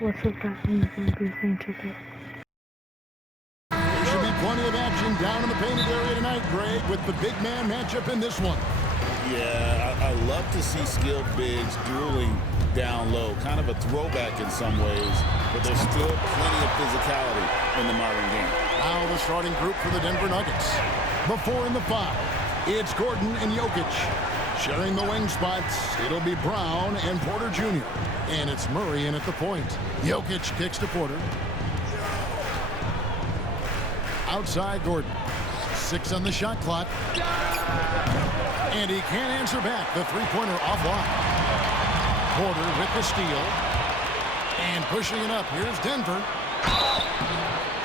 What's up, that means I'm being today. There should be plenty of action down in the painted area tonight, Greg, with the big man matchup in this one. Yeah, I love to see skilled bigs dueling down low. Kind of a throwback in some ways, but there's still plenty of physicality in the modern game. Now the starting group for the Denver Nuggets. The 4 and the 5. It's Gordon and Jokic. Sharing the wing spots, it'll be Brown and Porter Jr. And it's Murray in at the point. Jokic kicks to Porter. Outside Gordon. 6 on the shot clock. And he can't answer back. The three-pointer offline. Porter with the steal. And pushing it up. Here's Denver.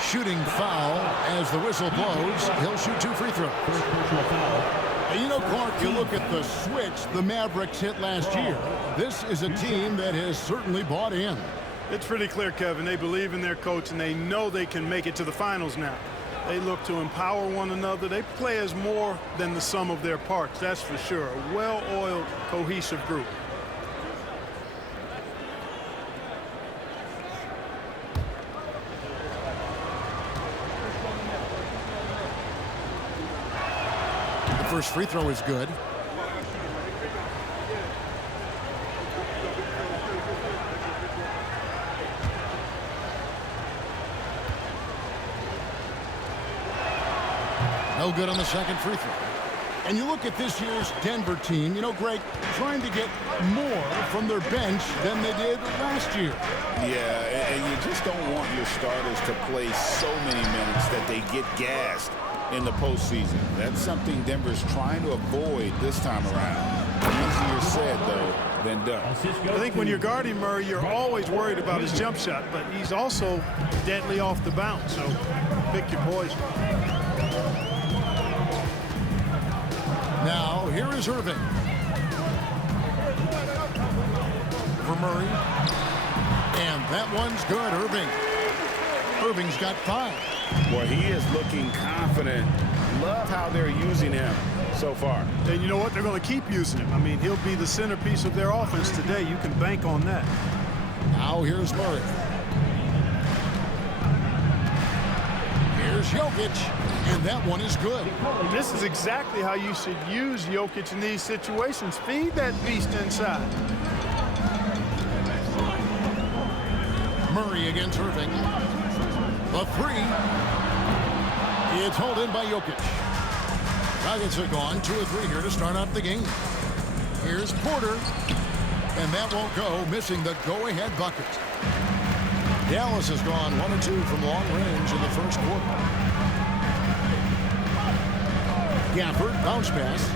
Shooting foul as the whistle blows. He'll shoot 2 free throws. And you know, Clark, you look at the switch the Mavericks hit last year. This is a team that has certainly bought in. It's pretty clear, Kevin. They believe in their coach, and they know they can make it to the finals now. They look to empower one another. They play as more than the sum of their parts, that's for sure. A well-oiled, cohesive group. The first free throw is good. No good on the second free throw. And you look at this year's Denver team, you know, Greg, trying to get more from their bench than they did last year. Yeah, and you just don't want your starters to play so many minutes that they get gassed in the postseason. That's something Denver's trying to avoid this time around. Easier said, though, than done. I think when you're guarding Murray, you're always worried about his jump shot, but he's also deadly off the bounce, so pick your poison. Now, here is Irving. For Murray. And that one's good, Irving. Irving's got 5. Well, he is looking confident. Love how they're using him so far. And you know what? They're going to keep using him. I mean, he'll be the centerpiece of their offense today. You can bank on that. Now here's Murray. Here's Jokic. And that one is good. This is exactly how you should use Jokic in these situations. Feed that beast inside. Murray against Irving. The 3. It's hauled in by Jokic. Nuggets are gone 2 of 3 here to start out the game. Here's Porter. And that won't go, missing the go-ahead bucket. Dallas has gone 1 of 2 from long range in the first quarter. Gafford, bounce pass.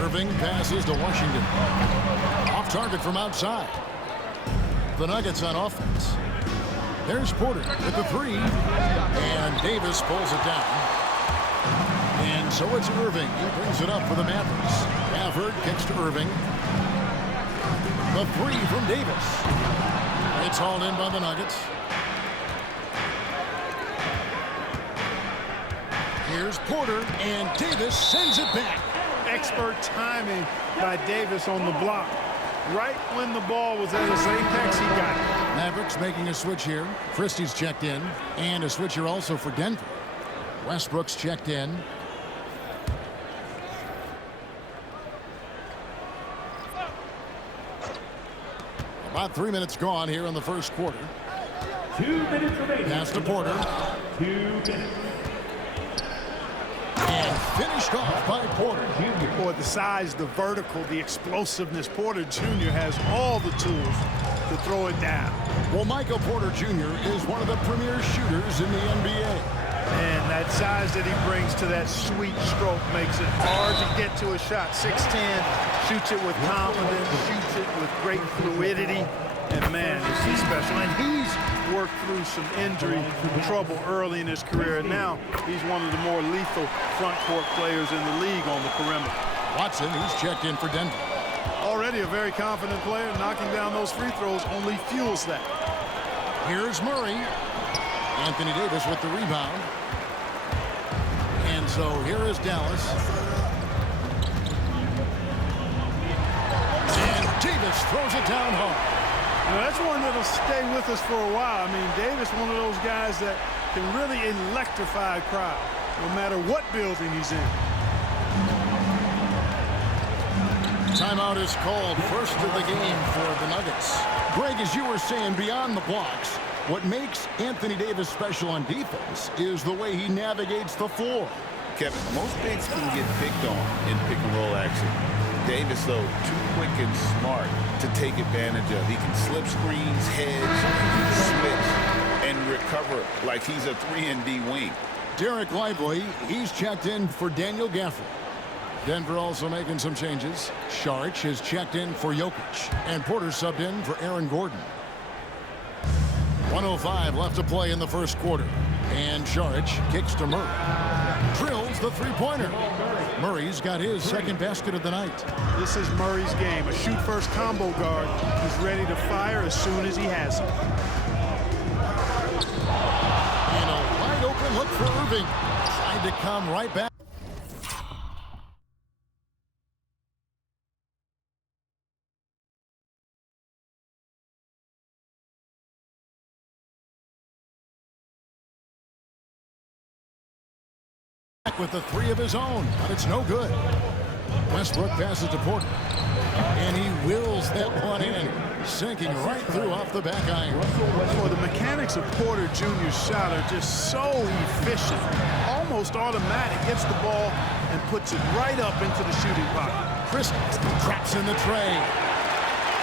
Irving passes to Washington. Off target from outside. The Nuggets on offense. There's Porter with the 3. And Davis pulls it down. And so it's Irving. He brings it up for the Mavericks. Gafford kicks to Irving. The 3 from Davis. It's hauled in by the Nuggets. Here's Porter, and Davis sends it back. Expert timing by Davis on the block. Right when the ball was at its apex, he got it. Mavericks making a switch here. Christie's checked in, and a switch here also for Denver. Westbrook's checked in. About 3 minutes gone here in the first quarter. 2 minutes remaining. Pass to Porter. 2 minutes. And finished off by Porter. Boy, the size, the vertical, the explosiveness. Porter Jr. has all the tools to throw it down. Well, Michael Porter Jr. is one of the premier shooters in the NBA. And that size that he brings to that sweet stroke makes it hard to get to a shot. 6'10", shoots it with confidence, shoots it with great fluidity. And, man, is he special. And he's worked through some injury trouble early in his career. And now he's one of the more lethal front court players in the league on the perimeter. Watson, who's checked in for Denver. Already a very confident player. Knocking down those free throws only fuels that. Here's Murray. Anthony Davis with the rebound. And so here is Dallas. And Davis throws it down home. Now, that's That's one that'll stay with us for a while. I mean, Davis, one of those guys that can really electrify a crowd, no matter what building he's in. Timeout is called. First of the game for the Nuggets. Greg, as you were saying, beyond the blocks, what makes Anthony Davis special on defense is the way he navigates the floor. Kevin, most bigs can get picked on in pick-and-roll action. Davis, though, too quick and smart to take advantage of. He can slip screens, hedge, switch, and recover like he's a 3-and-D wing. Derek Lively, he's checked in for Daniel Gafford. Denver also making some changes. Saric has checked in for Jokic, and Porter subbed in for Aaron Gordon. 1:05 left to play in the first quarter. And Saric kicks to Murray. Drills the three-pointer. Murray's got his second basket of the night. This is Murray's game, a shoot-first combo guard who's ready to fire as soon as he has it. And a wide-open look for Irving. Trying to come right back. With the three of his own, but it's no good. Westbrook passes to Porter, and he wills that one in, sinking right through off the back iron. Well, the mechanics of Porter Jr.'s shot are just so efficient, almost automatic. Gets the ball and puts it right up into the shooting pocket. Christie traps in the tray.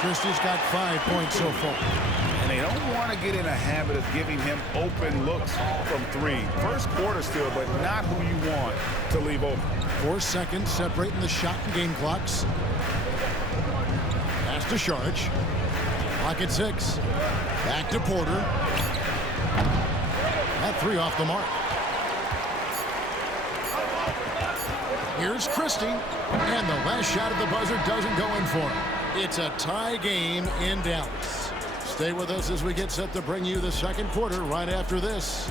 Christie's got 5 points so far. And they don't want to get in a habit of giving him open looks from three. First quarter still, but not who you want to leave open. 4 seconds separating the shot and game clocks. Pass to Saric. Clock at 6. Back to Porter. That three off the mark. Here's Christie. And the last shot at the buzzer doesn't go in for him. It's a tie game in Dallas. Stay with us as we get set to bring you the second quarter right after this.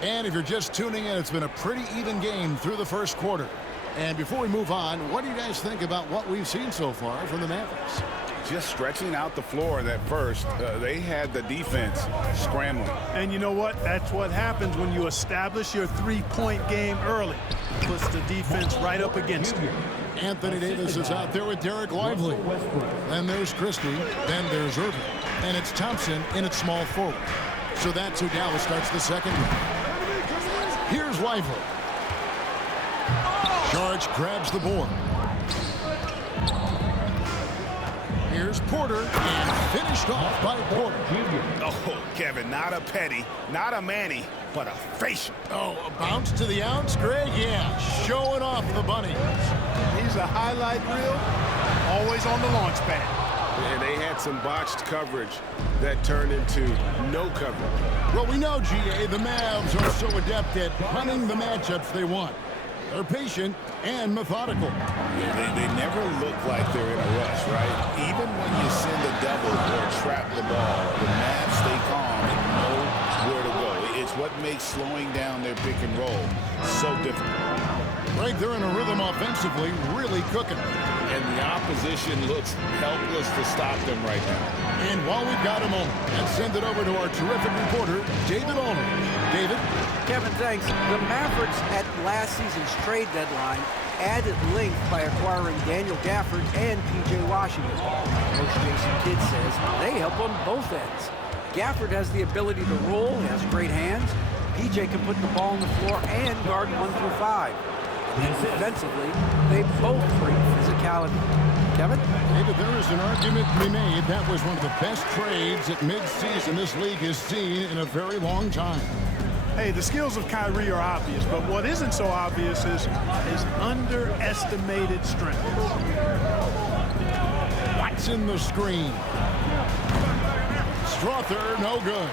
And if you're just tuning in, it's been a pretty even game through the first quarter. And before we move on, what do you guys think about what we've seen so far from the Mavericks? Just stretching out the floor that first. They had the defense scrambling. And you know what? That's what happens when you establish your three-point game early. Puts the defense right up against you. Anthony Davis is out there with Derek Lively. Then there's Christie. Then there's Irving. And it's Thompson in its small forward. So that's who Dallas starts the second round. Here's Lively. Saric grabs the board. Here's Porter, and finished off by Porter. Oh, Kevin, not a Petty, not a Manny, but a facial. Oh, a bounce to the ounce, Greg? Yeah, showing off the bunny. He's a highlight reel, always on the launch pad. And they had some botched coverage that turned into no coverage. Well, we know, GA, the Mavs are so adept at hunting the matchups they want. They're patient and methodical. Yeah, they never look like they're in a rush, right? Even when you send a double or trap the ball, the Mavs stay calm and know where to go. It's what makes slowing down their pick and roll so difficult. Right, they're in a rhythm offensively, really cooking. And the opposition looks helpless to stop them right now. And while we've got a moment, let's send it over to our terrific reporter, David Aldridge. David? Kevin, thanks. The Mavericks at last season's trade deadline added length by acquiring Daniel Gafford and P.J. Washington. Coach Jason Kidd says they help on both ends. Gafford has the ability to roll, he has great hands. P.J. can put the ball on the floor and guard 1 through 5. And defensively, they both bring physicality. Kevin? David, there is an argument to be made. That was one of the best trades at midseason this league has seen in a very long time. Hey, the skills of Kyrie are obvious, but what isn't so obvious is his underestimated strength. Watson the screen. Strother, no good.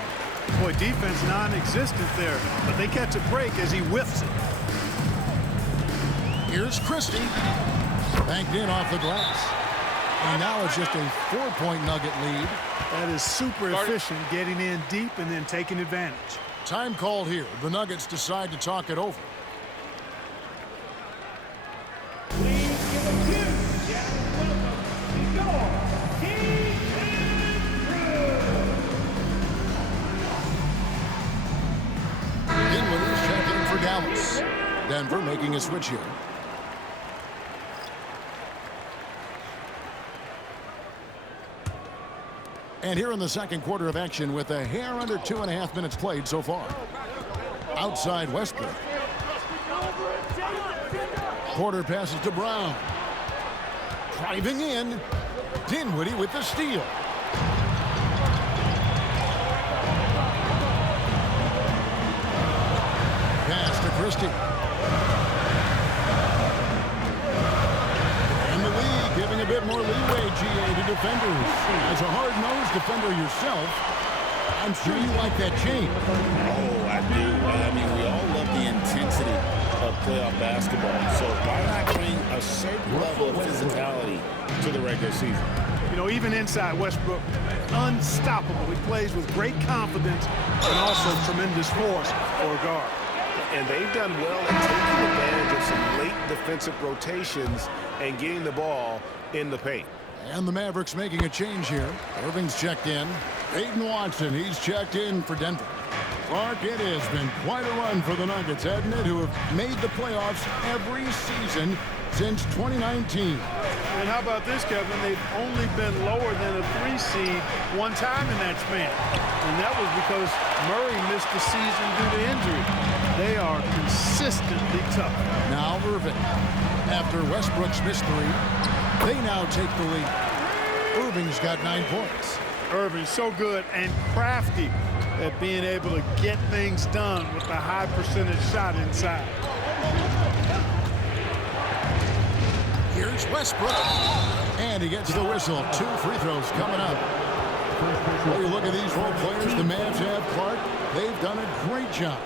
Boy, defense non-existent there, but they catch a break as he whiffs it. Here's Christie. Banked in off the glass. And now it's just a 4-point Nugget lead. That is super efficient, getting in deep and then taking advantage. Time called here. The Nuggets decide to talk it over. Please give a huge welcome to your King Dinwiddie is checking for Dallas. Denver making a switch here. And here in the second quarter of action with a hair under 2.5 minutes played so far. Outside Westbrook. Porter passes to Brown. Driving in. Dinwiddie with the steal. Pass to Christie. And the league giving a bit more leeway, GA, to defenders. As a hard-nosed defender yourself, I'm sure you like that change. Oh, I do. I mean, we all love the intensity of playoff basketball. So why not bring a certain level of physicality to the regular season? You know, even inside Westbrook, unstoppable. He plays with great confidence and also tremendous force for a guard. And they've done well at taking advantage of some late defensive rotations and getting the ball in the paint. And the Mavericks making a change here. Irving's checked in. Peyton Watson, he's checked in for Denver. Clark, it has been quite a run for the Nuggets, hasn't it, who have made the playoffs every season since 2019. And how about this, Kevin? They've only been lower than a 3 seed one time in that span. And that was because Murray missed the season due to injury. They are consistently tough. Now Irving. After Westbrook's missed 3, they now take the lead. Irving's got 9 points. Irving's so good and crafty at being able to get things done with a high percentage shot inside. Here's Westbrook. And he gets the whistle. 2 free throws coming up. Well, you look at these role players the Mavs have, Clark. They've done a great job.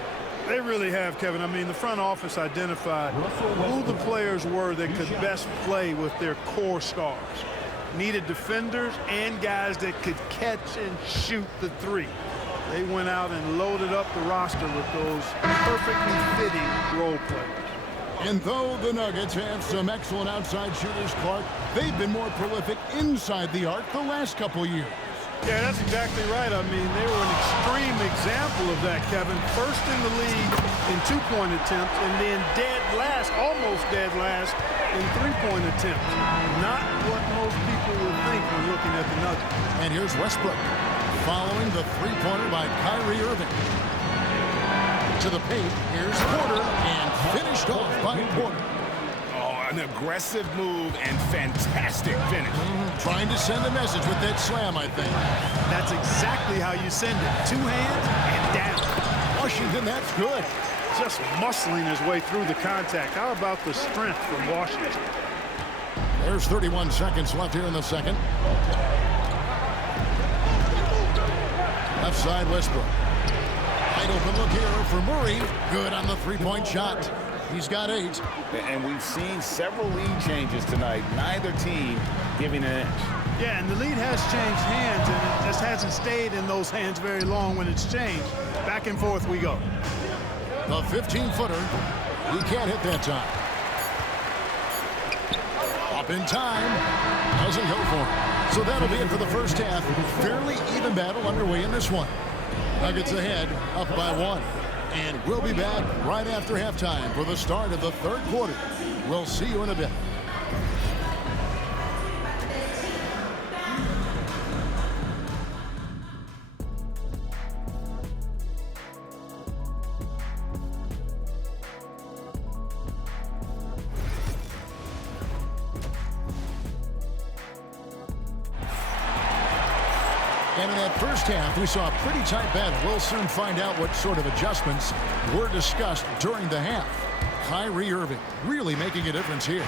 They really have, Kevin. I mean, the front office identified who the players were that could best play with their core stars. Needed defenders and guys that could catch and shoot the 3. They went out and loaded up the roster with those perfectly fitting role players. And though the Nuggets have some excellent outside shooters, Clark, they've been more prolific inside the arc the last couple years. Yeah, that's exactly right. I mean, they were an extreme example of that, Kevin. First in the league in 2-point attempts, and then dead last, almost dead last, in 3-point attempts. Not what most people would think when looking at the Nuggets. And here's Westbrook, following the 3-pointer by Kyrie Irving. To the paint, here's Porter, and finished off by Porter. An aggressive move and fantastic finish. Trying to send a message with that slam, I think. That's exactly how you send it. 2 hands and down. Washington, that's good. Just muscling his way through the contact. How about the strength from Washington? There's 31 seconds left here in the second. Left side, Westbrook. Wide open look here for Murray. Good on the 3-point shot. He's got 8. And we've seen several lead changes tonight. Neither team giving an inch. Yeah, and the lead has changed hands, and it just hasn't stayed in those hands very long when it's changed. Back and forth we go. The 15-footer. He can't hit that time. Up in time. Doesn't go for it. So that'll be it for the first half. Fairly even battle underway in this one. Nuggets ahead, up by 1. And we'll be back right after halftime for the start of the third quarter. We'll see you in a bit. And in that first half, we saw a pretty tight battle. We'll soon find out what sort of adjustments were discussed during the half. Kyrie Irving really making a difference here.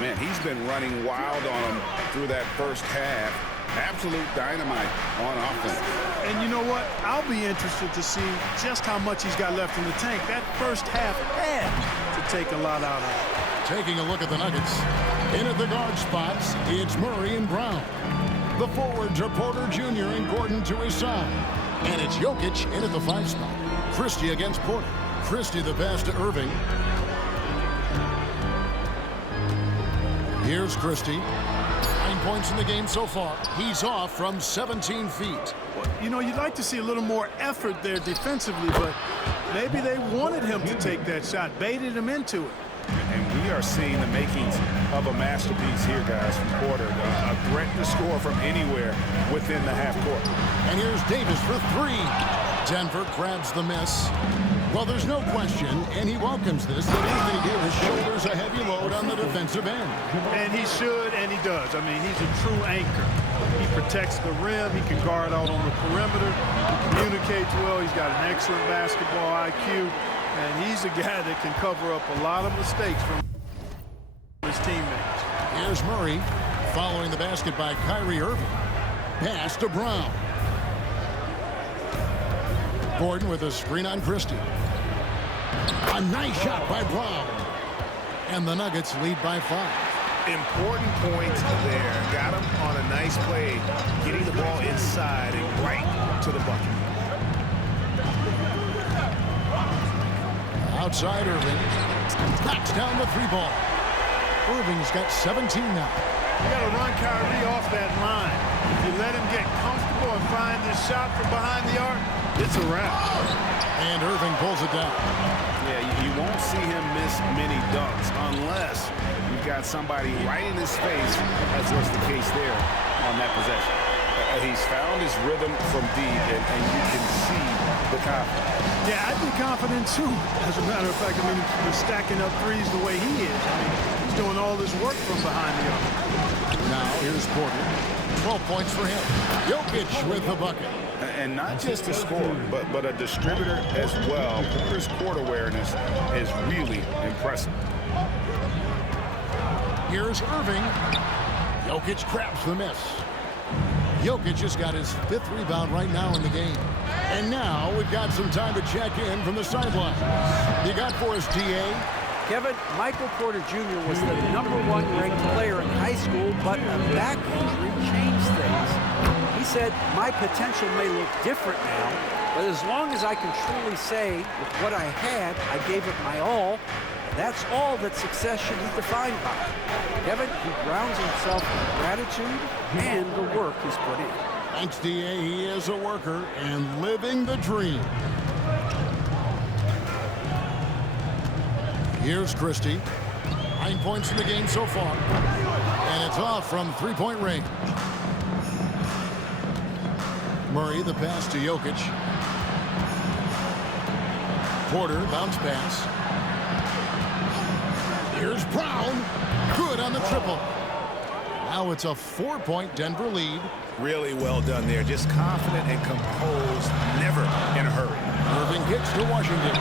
Man, he's been running wild on him through that first half. Absolute dynamite on offense. And you know what? I'll be interested to see just how much he's got left in the tank. That first half had to take a lot out of him. Taking a look at the Nuggets. In at the guard spots, it's Murray and Brown. The forwards are Porter Jr. and Gordon to his side. And it's Jokic in at the 5 spot. Christie against Porter. Christie the pass to Irving. Here's Christie. 9 points in the game so far. He's off from 17 feet. Well, you know, you'd like to see a little more effort there defensively, but maybe they wanted him to take that shot, baited him into it. And we are seeing the makings of a masterpiece here, guys, from Porter. A threat to score from anywhere within the half court. And here's Davis for 3. Denver grabs the miss. Well, there's no question, and he welcomes this, that Anthony Davis shoulders a heavy load on the defensive end. And he should, and he does. I mean, he's a true anchor. He protects the rim. He can guard out on the perimeter. He communicates well. He's got an excellent basketball IQ. And he's a guy that can cover up a lot of mistakes from his teammates. Here's Murray following the basket by Kyrie Irving. Pass to Brown. Gordon with a screen on Christie. A nice shot by Brown. And the Nuggets lead by 5. Important points there. Got him on a nice play, getting the ball inside and right to the bucket. Outside Irving. Knocks down the 3 ball. Irving's got 17 now. You got to run Kyrie off that line. If you let him get comfortable and find this shot from behind the arc, it's a wrap. And Irving pulls it down. Yeah, you won't see him miss many dunks unless you've got somebody right in his face, as was the case there on that possession. He's found his rhythm from deep, and you can see the confidence. Yeah, I'd be confident too. As a matter of fact, I mean, he's stacking up threes the way he is. I mean, he's doing all this work from behind the arc. Now here's Porter. 12 points for him. Jokic with the bucket. And not just a scorer, but a distributor as well. Porter's court awareness is really impressive. Here's Irving. Jokic grabs the miss. Jokic has got his 5th rebound right now in the game. And now we've got some time to check in from the sideline. You got for us, D.A.? Kevin, Michael Porter Jr. was the #1 ranked player in high school, but a back injury changed things. He said, my potential may look different now, but as long as I can truly say with what I had, I gave it my all. That's all that success should be defined by. Kevin, he grounds himself in gratitude and the work he's put in. Thanks, D.A. He is a worker and living the dream. Here's Christie. 9 points in the game so far. And it's off from 3-point range. Murray, the pass to Jokic. Porter, bounce pass. Here's Brown. Good on the triple. Now it's a 4-point Denver lead. Really well done there. Just confident and composed, never in a hurry. Irving kicks to Washington.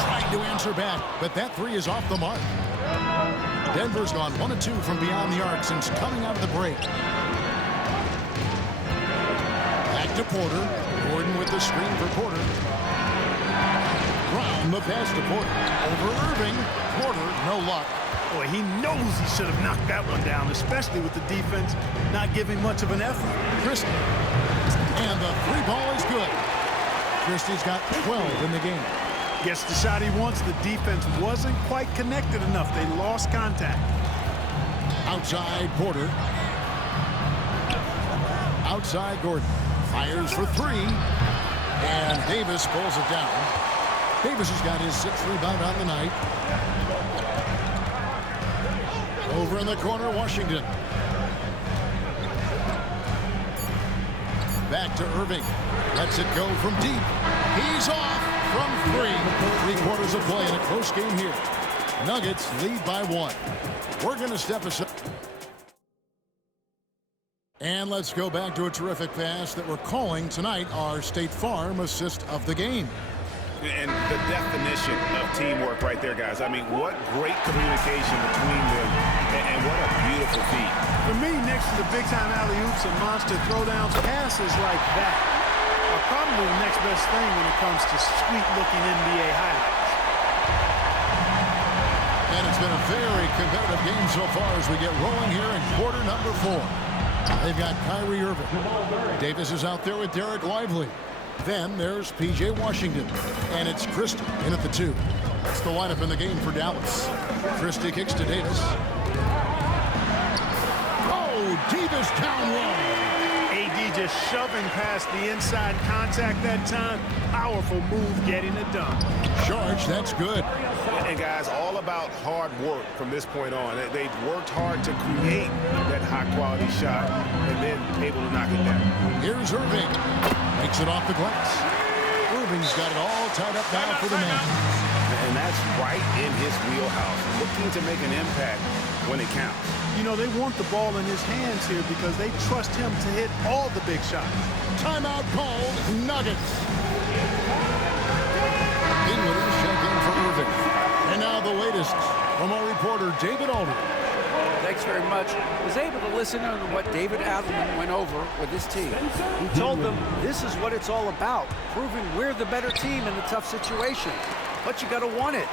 Trying to answer back, but that 3 is off the mark. Denver's gone 1 of 2 from beyond the arc since coming out of the break. Back to Porter. Gordon with the screen for Porter. Brown the pass to Porter. Over Irving. Porter, no luck. Boy, he knows he should have knocked that one down, especially with the defense not giving much of an effort. Christie. And the 3 ball is good. Christie's got 12 in the game. Gets the shot he wants. The defense wasn't quite connected enough. They lost contact. Outside Porter. Outside Gordon. Fires for 3. And Davis pulls it down. Davis has got his 6th rebound on the night. Over in the corner, Washington. Back to Irving. Lets it go from deep. He's off from 3. 3/4 of play in a close game here. Nuggets lead by 1. We're going to step aside. And let's go back to a terrific pass that we're calling tonight our State Farm assist of the game. And the definition of teamwork right there, guys. I mean, what great communication between them, and what a beautiful feat. For me, next to the big-time alley-oops and monster throwdowns, passes like that are probably the next best thing when it comes to sweet-looking NBA highlights. And it's been a very competitive game so far as we get rolling here in quarter number 4. They've got Kyrie Irving. Davis is out there with Derek Lively. Then there's P.J. Washington. And it's Christie in at the 2. That's the lineup in the game for Dallas. Christie kicks to Davis. Oh, Davis down low. AD just shoving past the inside contact that time. Powerful move getting it done. Charge, that's good. And guys, all about hard work from this point on. They've worked hard to create that high-quality shot and then able to knock it down. Here's Irving. Makes it off the glass. Irving's got it all tied up now for the Magic. And that's right in his wheelhouse, looking to make an impact when it counts. You know, they want the ball in his hands here because they trust him to hit all the big shots. Timeout called, Nuggets. Dinwiddie check in for Irving. And now the latest from our reporter, David Aldridge. Thanks very much. I was able to listen to what David Adelman went over with his team. He told them this is what it's all about, proving we're the better team in the tough situations. But you got to want it.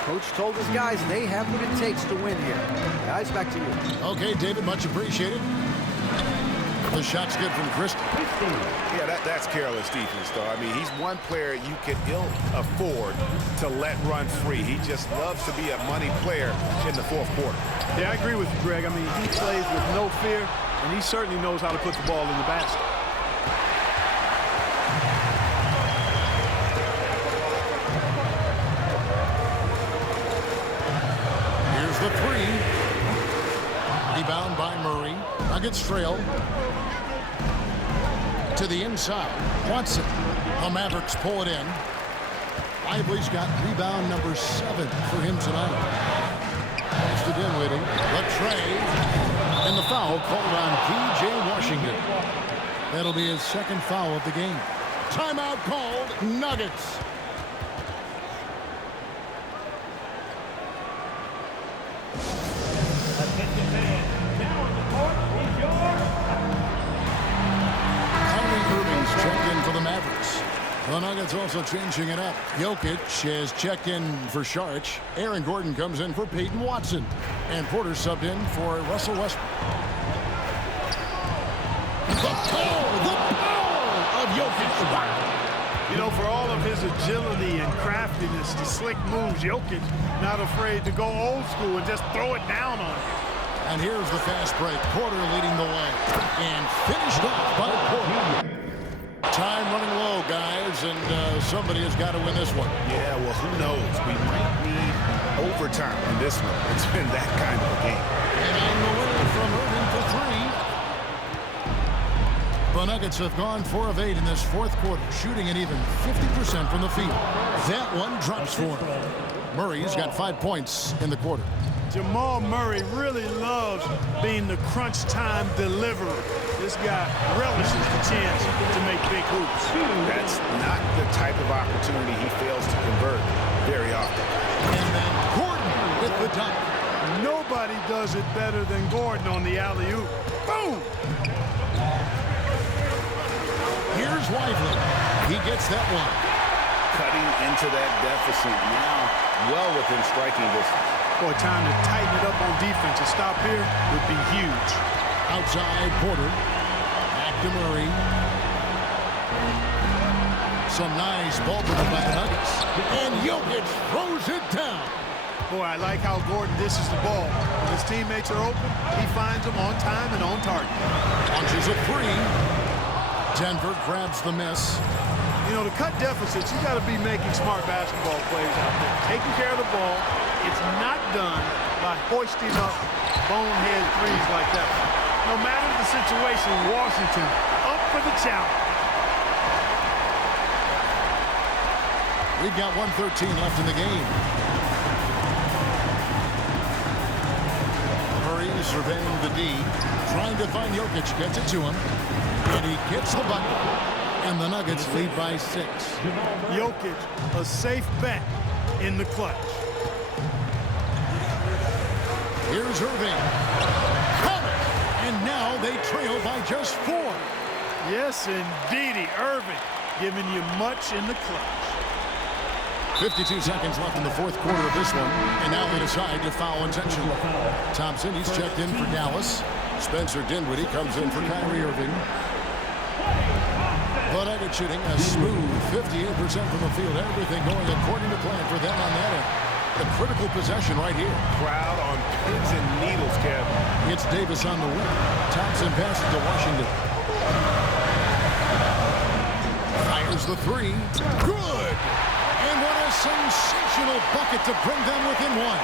Coach told his guys they have what it takes to win here. Guys, back to you. Okay, David, much appreciated. The shot's good from Christie. Yeah, that's careless defense, though. I mean, he's one player you can ill afford to let run free. He just loves to be a money player in the fourth quarter. Yeah, I agree with you, Greg. I mean, he plays with no fear, and he certainly knows how to put the ball in the basket. Here's the 3. Rebound by Murray. Nuggets trail. To the inside. Watson. The Mavericks pull it in. Lively's got rebound number 7 for him tonight. It's to Dinwiddie. The trade. And the foul called on P.J. Washington. That'll be his second foul of the game. Timeout called, Nuggets. Attention fans, now on the court is your... Kyrie Irving's checked in for the Mavericks. The Nuggets also changing it up. Jokic has checked in for Saric. Aaron Gordon comes in for Peyton Watson. And Porter subbed in for Russell Westbrook. The power of Jokic. You know, for all of his agility and craftiness, the slick moves, Jokic not afraid to go old school and just throw it down on him. And here's the fast break. Porter leading the way. And finished off by Porter. Time running low, guys, and somebody has got to win this one. Yeah, well, who knows? We might need overtime in this one. It's been that kind of a game. And the winner from Irving for 3. The Nuggets have gone 4 of 8 in this fourth quarter, shooting an even 50% from the field. That one drops for him. Murray's got 5 points in the quarter. Jamal Murray really loves being the crunch time deliverer. This guy relishes the chance to make big hoops. That's not the type of opportunity he fails to convert very often. And then Gordon with the dunk. Nobody does it better than Gordon on the alley-oop. Boom! Here's Lively. He gets that one. Cutting into that deficit now, well within striking distance. Boy, time to tighten it up on defense. A stop here would be huge. Outside Porter. Back to Murray. Some nice ball movement by the Nuggets. And Jokic throws it down. Boy, I like how Gordon dishes the ball. When his teammates are open, he finds them on time and on target. Launches a 3. Denver grabs the miss. You know, to cut deficits, you got to be making smart basketball plays out there. Taking care of the ball. It's not done by hoisting up bonehead threes like that. No matter the situation, Washington up for the challenge. We've got 1:13 left in the game. Murray surveying the D, trying to find Jokic, gets it to him, and he gets the bucket. And the Nuggets lead by 6. Jokic, a safe bet in the clutch. Here's Irving. Coming! And now they trail by just 4. Yes, indeedy. Irving giving you much in the clutch. 52 seconds left in the fourth quarter of this one. And now they decide to foul intentionally. Thompson, he's checked in for Dallas. Spencer Dinwiddie comes in for Kyrie Irving. The Nuggets shooting a smooth 58% from the field. Everything going according to plan for them on that end. The critical possession right here. Crowd on pins and needles, Kev. It's Davis on the wing. Thompson passes to Washington. Fires the three. Good! And what a sensational bucket to bring them within one.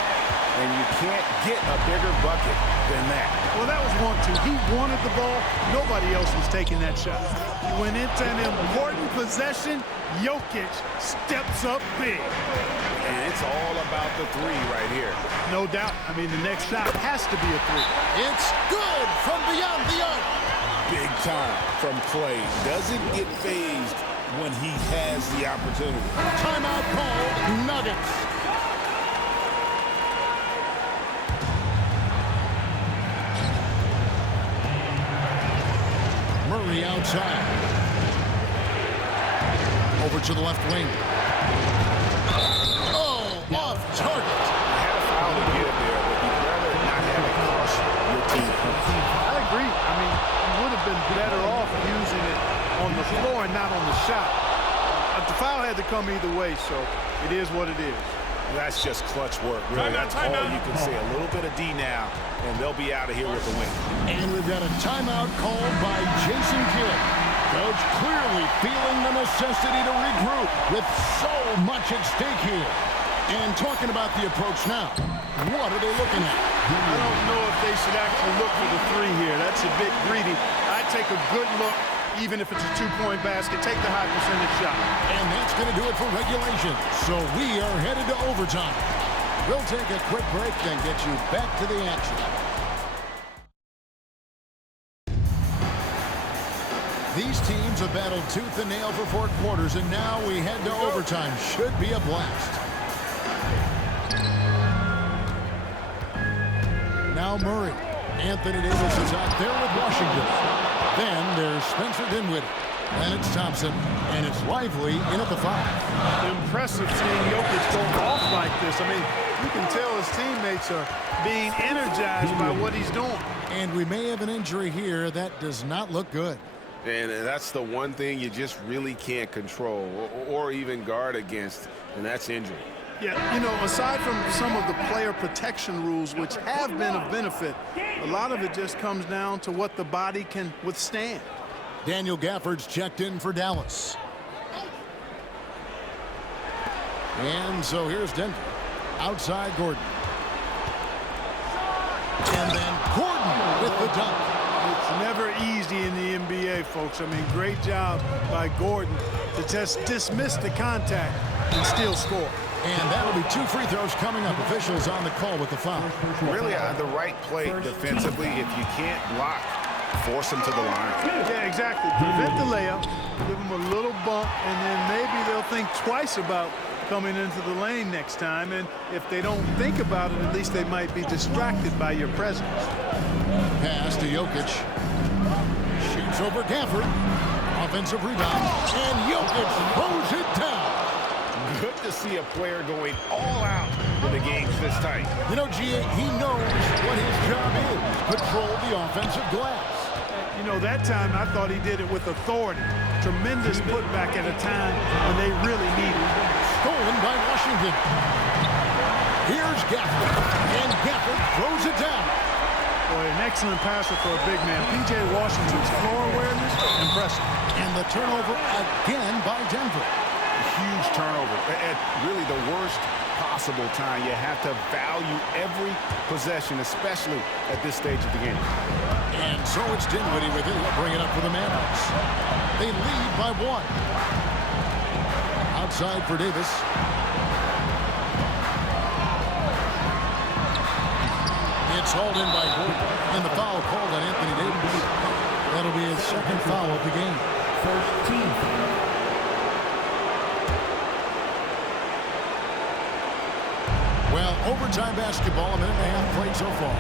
And you can't get a bigger bucket than that. Well, that was 1-2. He wanted the ball. Nobody else was taking that shot. He went into an important possession. Jokic steps up big. And it's all about the three right here. No doubt. I mean, the next shot has to be a three. It's good from beyond the arc. Big time from Clay. Doesn't get phased when he has the opportunity. Timeout called, Nuggets. Murray outside. Over to the left wing. Oh, off target. You had a foul to get there, but you'd rather not have it cost your team. I agree. I mean, you would have been better off using it on the floor and not on the shot. But the foul had to come either way, so it is what it is. That's just clutch work, really. That's all you can say. A little bit of D now, and they'll be out of here with the win. And we've got a timeout called by Jason Kidd. Coach clearly feeling the necessity to regroup with so much at stake here. And talking about the approach now, what are they looking at? I don't know if they should actually look for the three here. That's a bit greedy. I'd take a good look, even if it's a two-point basket. Take the high percentage shot. And that's going to do it for regulation. So we are headed to overtime. We'll take a quick break, then get you back to the action. These teams have battled tooth and nail for 4 quarters, and now we head to overtime. Should be a blast. Now Murray. Anthony Davis is out there with Washington. Then there's Spencer Dinwiddie. And it's Thompson. And it's Lively in at the 5. Impressive seeing Jokic go off like this. I mean, you can tell his teammates are being energized by what he's doing. And we may have an injury here that does not look good. And that's the one thing you just really can't control or even guard against, and that's injury. Yeah, you know, aside from some of the player protection rules, which have been of benefit, a lot of it just comes down to what the body can withstand. Daniel Gafford's checked in for Dallas. And so here's Denver. Outside Gordon. And then Gordon with the dunk. It's never easy in the NBA, folks. I mean, great job by Gordon to just dismiss the contact and still score. And that'll be 2 free throws coming up. Officials on the call with the foul. Really the right play defensively. If you can't block, force him to the line. Yeah, exactly. Prevent the layup, give him a little bump, and then maybe they'll think twice about coming into the lane next time. And if they don't think about it, at least they might be distracted by your presence. Pass to Jokic. Shoots over Gafford. Offensive rebound. And Jokic throws it down. Good to see a player going all out in the games this tight. You know, G.A., he knows what his job is. Control the offensive glass. You know, that time I thought he did it with authority. Tremendous putback at a time when they really needed it. Stolen by Washington. Here's Gafford. And Gafford throws it down. Boy, an excellent passer for a big man. P.J. Washington's floor awareness, impressive. And the turnover again by Denver. Huge turnover at really the worst possible time. You have to value every possession, especially at this stage of the game. And so it's Dinwiddie with it. He'll bring it up for the Mavericks. They lead by 1. Outside for Davis. It's hauled in by Gordon. And the foul called on Anthony Davis. That'll be his second foul of the game. First team foul. Well, overtime basketball, a minute and a half played so far.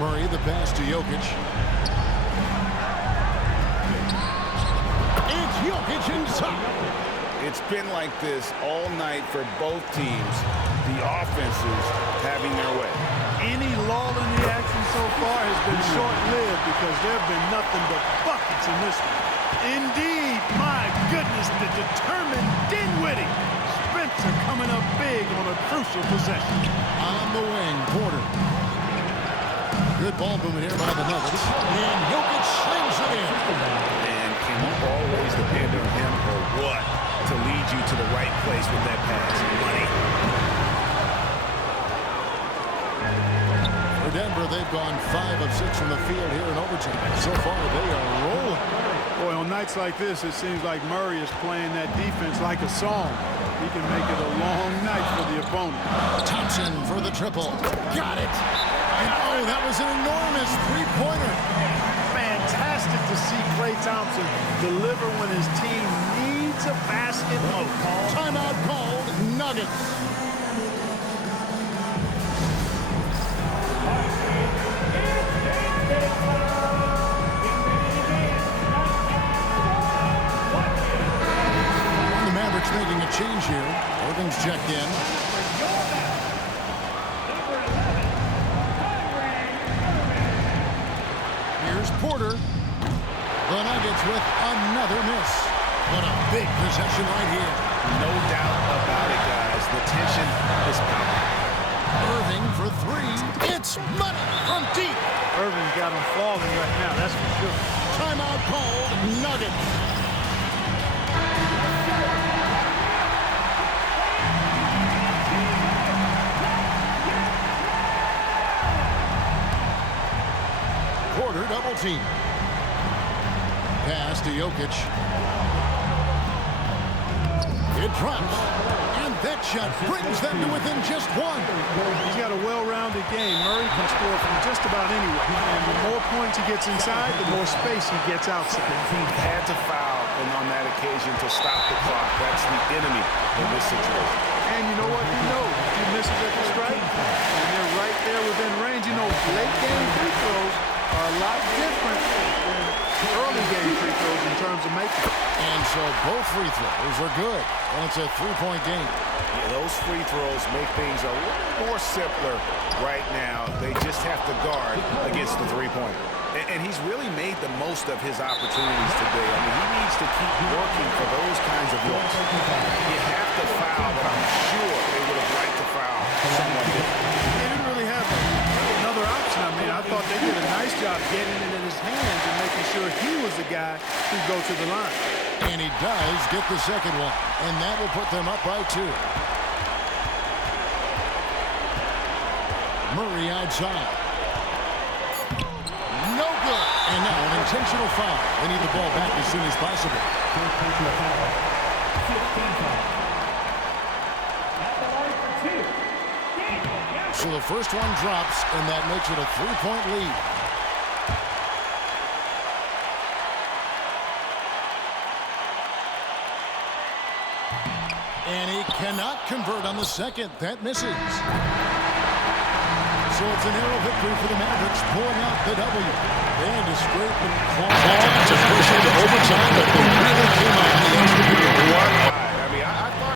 Murray, the pass to Jokic. It's Jokic inside. It's been like this all night for both teams. The offenses having their way. Any lull in the action so far has been short-lived because there have been nothing but buckets in this one. Indeed, my goodness, the determined Dinwiddie. Spencer coming up big on a crucial possession. On the wing, Porter. Good ball movement here by the Nuggets. And Jokic slings it in. And can you always depend on him or what to lead you to the right place with that pass? Money. For Denver, they've gone 5 of 6 from the field here in overtime. So far, they are rolling. Boy, on nights like this, it seems like Murray is playing that defense like a song. He can make it a long night for the opponent. Thompson for the triple. Got it. Oh, that was an enormous three-pointer. Fantastic to see Klay Thompson deliver when his team needs a basket most. Timeout called. Nuggets. The Mavericks making a change here. Irving's checked in. Here's Porter. The Nuggets with another miss. What a big possession right here. No doubt about it, guys. The tension is palpable. Irving for 3. It's money from deep. Irving's got him falling right now, that's for sure. Timeout called. Nuggets. Porter double team. Pass to Jokic. It drops. And that shot brings them to within just 1. He's got a well-rounded game. Murray can score from just about anywhere. And the more points he gets inside, the more space he gets outside. He had to foul on that occasion to stop the clock. That's the enemy in this situation. And you know what? He knows. He misses at the strike, and they're right there within range. You know, late-game free throws are a lot different than early-game free throws in terms of making. And so both free throws are good. And it's a 3-point game. Yeah, those free throws make things a little more simpler right now. They just have to guard against the three-pointer. And he's really made the most of his opportunities today. I mean, he needs to keep working for those kinds of looks. You have to foul, but I'm sure they would have liked to foul someone different. They didn't really have another option. I mean, I thought they did a nice job getting it in his hands and making sure he was the guy who'd go to the line. And he does get the second one. And that will put them up by 2. Murray outside. No good. And now an intentional foul. They need the ball back as soon as possible. So the first one drops, and that makes it a 3-point lead. And he cannot convert on the second. That misses. So it's a narrow victory for the Mavericks, pulling out the W. And a scrape and claw. To push into overtime, but the winner came out on the extra. What a